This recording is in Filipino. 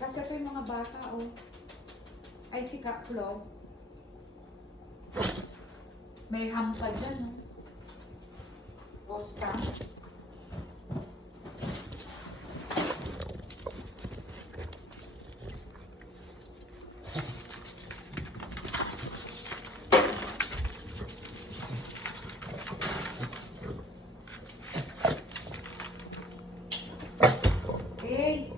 Kasi ito yung mga bata, oh. Ay, si Kaklog. May ham pa dyan, oh. Posta. Okay.